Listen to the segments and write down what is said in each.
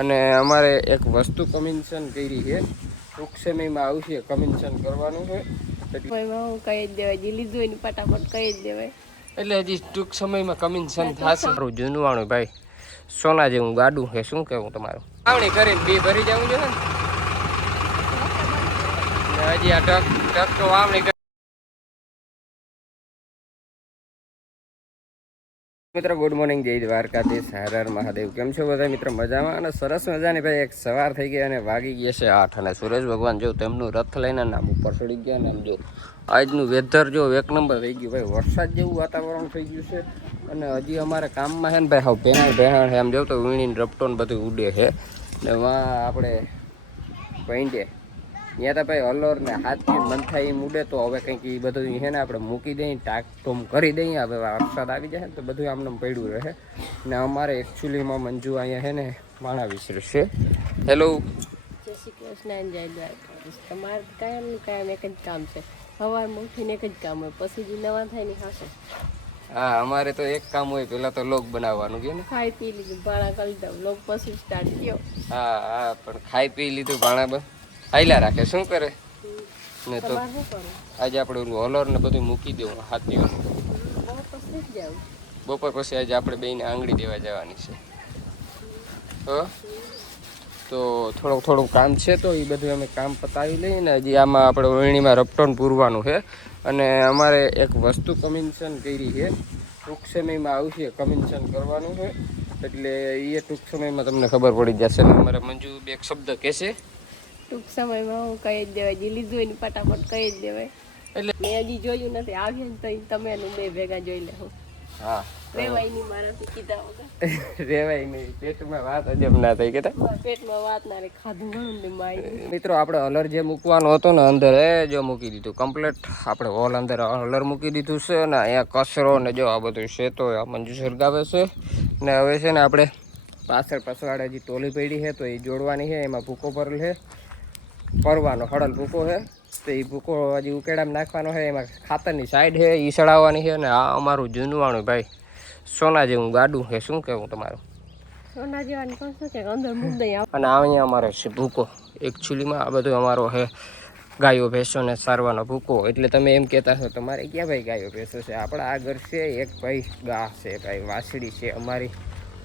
અને અમારે એક વસ્તુ કમિશન કરી છે, ટૂંક સમયમાં આવશે કમિશન કરવાનું છે એટલે હું કહી જ દેવાય, જે લીધું એની ફટાફટ કહી જ દેવાય. એટલે હજી ટૂંક સમયમાં કમિશન થશે. મારું જૂનવાણું ભાઈ સોના જેવું ગાડું છે, શું કેવું તમારું? વાવણી કરીને બી ભરી જવું જોઈએ ને હજી આ ટક તો વાવણી. મિત્રો ગુડ મોર્નિંગ, જય દ્વારકાધીશ, હર હર મહાદેવ. કેમ છો બધા મિત્રો? મજામાં અને સરસ મજાની ભાઈ. એક સવાર થઈ ગઈ અને વાગી ગયા છે 8 અને સૂરજ ભગવાન જો તેમનું રથ લઈને નામ ઉપર ચડી ગયા. ને જો આજનું વેધર જો એક નંબર થઈ ગયું ભાઈ, વરસાદ જેવું વાતાવરણ થઈ ગયું છે. અને હજી અમારે કામમાં છે ને ભાઈ, હવે ભેહાણ એમ જોઉં તો વીણીને રપટોન બધું ઉડે છે ને વાં આપણે પૈંડે ત્યાં તો ભાઈ હલોર ને હાથથી મન થાય એમ ઉડે. તો હવે કંઈક એ બધું છે ને આપણે મૂકી દઈએ, ટાક ટોમ કરી દઈએ. હવે વરસાદ આવી જાય ને તો બધું આમને પડ્યું રહે. ને અમારે એકચ્યુઅલીમાં મંજુ અહીંયા છે ને માણા વિસરશે. હેલો, જય શ્રી કૃષ્ણ, જય દ્વારકાધીશ. તમારે કાયમ એક જ કામ છે, સવારમાં ઉઠીને એક જ કામ હોય, પછી જે નવા થાય ને ખાશે. હા, અમારે તો એક કામ હોય, પેલા તો લોક બનાવવાનું કે ને ખાઈ પી લીધું, ભાણા કરી દઉં, લોક પછી સ્ટાર્ટ થયો. હા હા, પણ ખાઈ પી લીધું, ભાણા બસ આયલા રાખે, શું કરે ને. તો આજે આપણે ઓલું હલોર ને બધું મૂકી દેવું હાથીઓનું. બપોર પછી આજે આપણે બેને આંગળી દેવા જવાની છે. તો થોડુંક કામ છે, તો એ બધું અમે કામ પતાવી લઈએ ને. હજી આમાં આપણે ઓળણીમાં રપટોન પૂરવાનું છે. અને અમારે એક વસ્તુ કમિશન કરી છે, ટૂંક સમયમાં આવશે કમિશન કરવાનું છે એટલે એ ટૂંક સમયમાં તમને ખબર પડી જશે. અમારે મંજુ બે શબ્દ કહેશે. ટૂંક સમયમાં હું કહી જ દેવાય, જે લીધું એની ફટાફટ કહી જ દેવાય. એટલે મેં હજી જોયું નથી, આવીએ ને તો તમે બે ભેગા જોઈ લેવું. હા, રેવાય નહીં મારાથી કીધા વગર. રેવાય નહીં, પેટમાં વાત અજબ ના થઈ કે પેટમાં વાત ના રે, ખાધું ઘણું ને માય. મિત્રો આપણે હલર જે મૂકવાનો હતો ને અંદર એ જો મૂકી દીધું કમ્પ્લીટ. આપણે હોલ અંદર હલર મૂકી દીધું છે ને અહીંયા કચરો ને જો આ બધું છે તો આ મંજુ સળગાવે છે. ને હવે છે ને આપણે પાછળ હજી ટોલી પડી છે તો એ જોડવાની છે. એમાં ભૂકો ભરેલ છે, પરવાનો હળલ ભૂકો છે. તો એ ભૂકો હજી ઉકેડામાં નાખવાનો છે. એમાં ખાતરની સાઈડ છે એ સડાવવાની છે. ને આ અમારું જૂનવાણું ભાઈ સોના જેવું ગાડું છે, શું કેવું તમારું? સોના જેવાની પણ શું છે, અંદર મુદ્દે અને અહીંયા અમારે છે ભૂકો. એકચ્યુઅલીમાં આ બધું અમારો છે ગાયો ભેંસોને સારવાનો ભૂકો. એટલે તમે એમ કહેતા છો તમારે ક્યાં ભાઈ ગાયો ભેંસો છે? આપણા આ ઘર છે એક ભાઈ ગા છે ભાઈ, વાસળી છે અમારી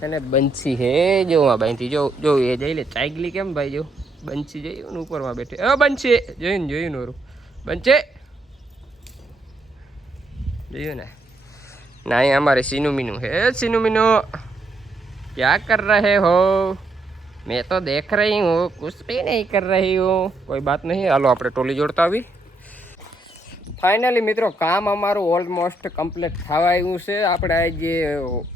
અને બંસી છે. જો આ બાઈથી જો એ જઈ લે ચાઈગલી કેમ ભાઈ, જો બંસી જઈ ઉપરમાં બેઠે. બંસી જોયું નોરું બંચે જોયું ને. ના અહીંયા हमारे सीनू मीनू है। सीनू मीनू क्या कर रहे हो? मैं तो देख रही हूँ, कुछ भी नहीं कर रही हूँ। कोई बात नहीं, हालो આપણે ટોલી જોડતા આવી. ફાઇનલી મિત્રો કામ અમારું ઓલમોસ્ટ કમ્પ્લીટ થવા આવ્યું છે. આપણે જે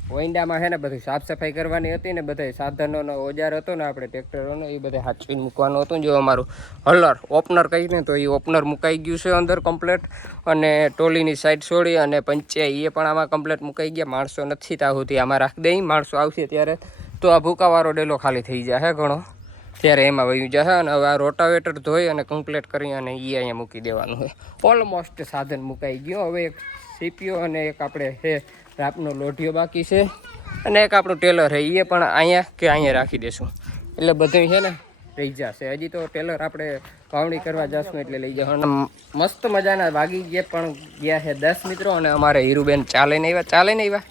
વૈંડામાં છે ને બધી સાફ સફાઈ કરવાની હતી ને, બધા સાધનોનો ઓજાર હતો ને આપણે ટ્રેક્ટરોનો એ બધા હાચવીને મૂકવાનું હતું. જો અમારું હલર ઓપનર કહીને તો એ ઓપનર મુકાઈ ગયું છે અંદર કમ્પ્લીટ. અને ટોલીની સાઈડ છોડી અને પંચે એ પણ આમાં કમ્પ્લીટ મુકાઈ ગયા. માણસો નથી ત્યાં સુધી આમાં રાખી દઈ, માણસો આવશે ત્યારે તો આ ભૂકાવાળો ડેલો ખાલી થઈ જાય ઘણો, ત્યારે એમાં વયું જશે. અને હવે આ રોટાવેટર ધોઈ અને કમ્પ્લીટ કરી અને એ અહીંયા મૂકી દેવાનું હોય. ઓલમોસ્ટ સાધન મુકાઈ ગયો. હવે એક સીપીઓ અને એક આપણે છે રાપનો લોઢિયો બાકી છે અને એક આપણું ટેલર છે એ પણ અહીંયા રાખી દેશું એટલે બધું છે ને રહી જશે. હજી તો ટેલર આપણે વાવણી કરવા જશું એટલે લઈ જશું. મસ્ત મજાના વાગી ગયા પણ ગયા છે 10 મિત્રો. અને અમારે હીરુબેન ચા લઈને આવ્યા,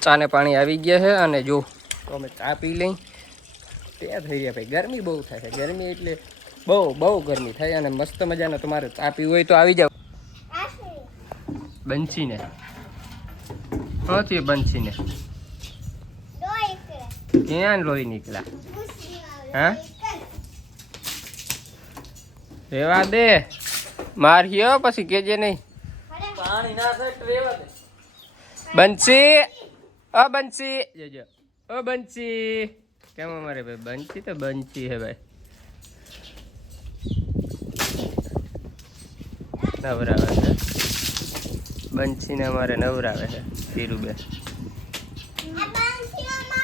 ચાને પાણી આવી ગયા છે. અને જો તો અમે ચા પી લઈ ત્યાં થઈ રહ્યા ભાઈ. ગરમી બહુ થાય છે, ગરમી એટલે બહુ ગરમી થાય. અને મસ્ત મજાના તમારે ચા પીવું હોય તો આવી જાવ. બંસીને બંસીને ક્યાં લોહી નીકળ્યા? હા રેવા દે, માર્યો પછી કેજે નહીં. બંસી બંસી જોજો, બંસી કેમ અમારે ભાઈ બંસી તો બંસી હે ભાઈ. નવરાવે છે બંસીને, અમારે નવરાવે છે હીરુબેન.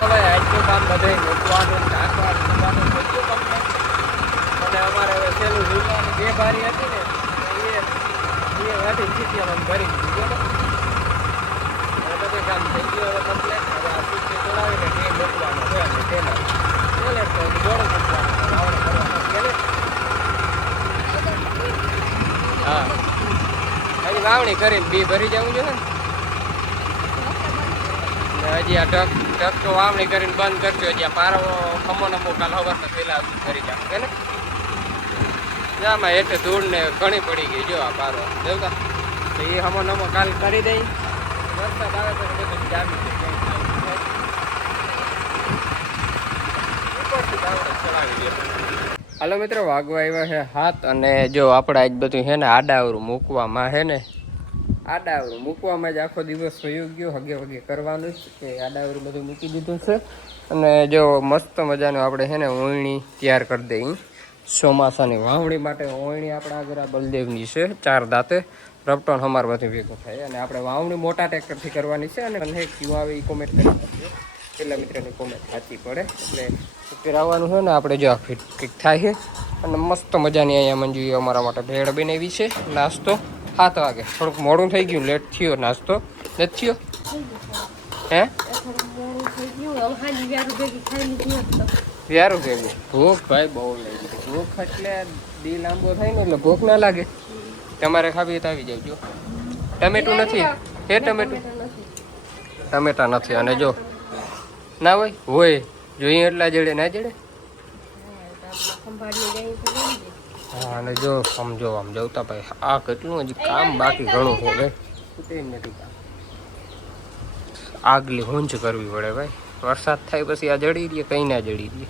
હવે આજનું કામ બધે મૂકવાનું, નાખવાનું, બધું કમ્પ્લીટ. અને અમારે હવે છેલ્લું ઝૂલવાની 2 બારી હતી ને એ વાટી ચીટિયામાં ભરી દીધું. બધું કામ થઈ ગયું હવે કમ્પ્લીટ. હવે આ ચીટી તોડાવીને મૂકવાનો છે અને ટેલર વાવણી કરીને બી ભરી જવું જોઈએ ને હજી આ ઢગ તો વાવણી કરીને બંધ કરજો હજી આ પારો ખમો નમો કાલ હવારના પહેલા ભરી જાવ કે ને આમાં એટલે ધૂળ ને ઘણી પડી ગઈ જો આ પારો દેવતા તો એ હમો નમો કાલ કરી દઈ વરસાદ આવે તો બધું જામી હાલો મિત્રો વાગવા આવ્યા છે હાથ અને જો આપણે આજ બધું છે ને આડાવરું મૂકવામાં છે ને આડાવરું મૂકવામાં જ આખો દિવસ વયો ગયો હગે વગે કરવાનું જ કે આડાવરું બધું મૂકી દીધું છે અને જો મસ્ત મજાનું આપણે છે ને ઓયણી તૈયાર કરી દઈ ચોમાસાની વાવણી માટે ઓયણી આપણા આગળ આ બલદેવની છે 4 દાંતે રપટોન અમાર બધું ભેગું થાય અને આપણે વાવણી મોટા ટ્રેક્ટરથી કરવાની છે અને ક્યું આવે એ કોમેન્ટ કરી નાખજો પેલા મિત્રની કોમેન્ટ સાચી પડે એટલે ઉપર આવવાનું હોય ને આપણે જો આ ફિટ કંઈક થાય છે અને મસ્ત મજાની અહીંયા મંજુએ અમારા માટે ભેળ બનાવી છે નાસ્તો 7 વાગે થોડુંક મોડું થઈ ગયું લેટ થયો નાસ્તો નથી થયો હે વ્યારું ભેગું ભૂખ ભાઈ બહુ લાગી ભૂખ એટલે દી લાંબો થાય ને એટલે ભૂખ ના લાગે તમારે ખાવી તો આવી જાવજો ટમેટું નથી હે ટમેટા નથી અને જો ના હોય જોઈએ એટલા જડે ના જડે હા અને જો સમજો આમ જવતા ભાઈ આ કેટલું હજી કામ બાકી ઘણું છે નથી આગલી હુંજ કરવી પડે ભાઈ વરસાદ થાય પછી આ જડી રહીએ કંઈ ના જડી રહીએ